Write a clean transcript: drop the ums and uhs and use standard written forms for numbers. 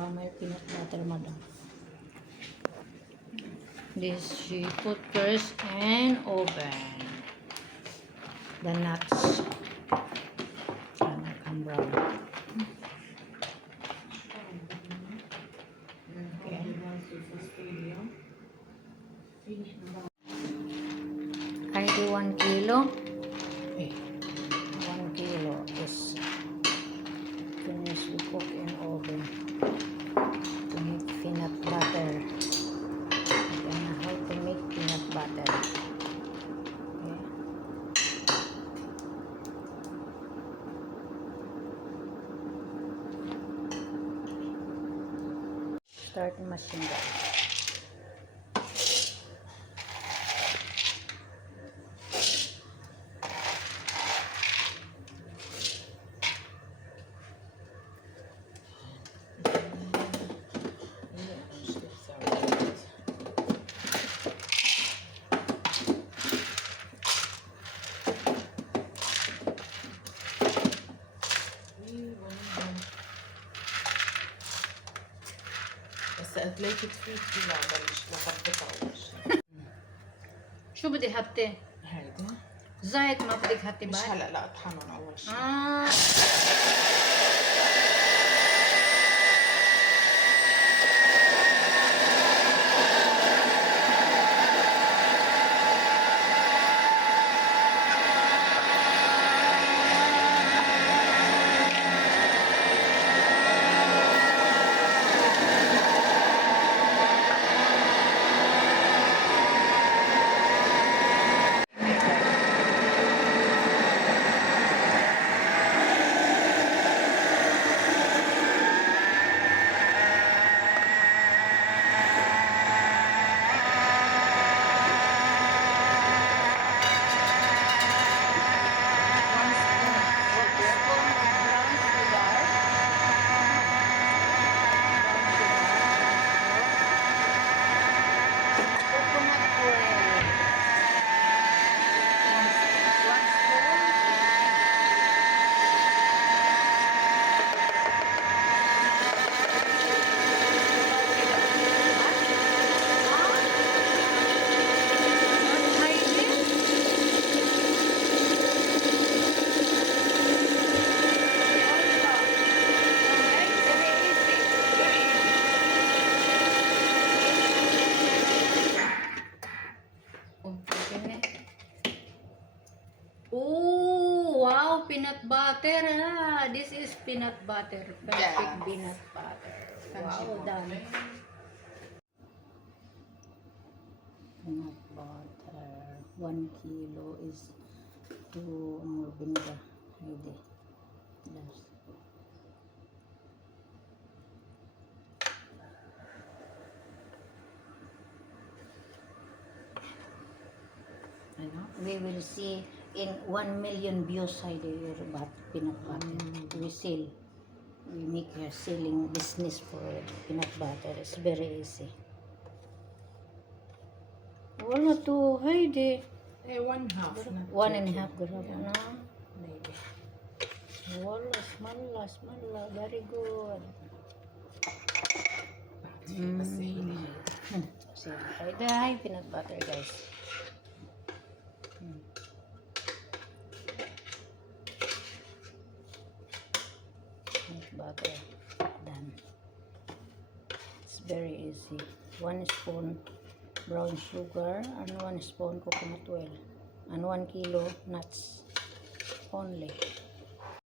ba may peanut butter, madam? This she put first in oven. The nuts. Come brown. Okay. ID 1 kilo. 1 kilo is finished. We cook in oven to make peanut butter. Then how to make peanut butter. Okay. Start machine guys. بس اتليكت فيك لا بلش لخبطها أول شيء. شو بدي حطي؟ هيدا زيت ما بدك حطي مش بعد؟ هلا لا اطحنهم أول شيء. Oh, wow, peanut butter. This is peanut butter. Perfect Yeah. peanut butter. Wow, done. Peanut butter. 1 kilo is 2 more vinegar. Ready. Yes. We will see in 1 million views your peanut butter. We sell. We make a selling business for peanut butter. It's very easy. Wala to, Heidi. 1/2. 1.5 gram Yeah. na. Maybe. Wala, small. Very good. بس هي See, Heidi, peanut butter, guys. Peanut butter. Done. It's very easy. 1 spoon brown sugar and 1 spoon coconut oil and 1 kilo nuts only.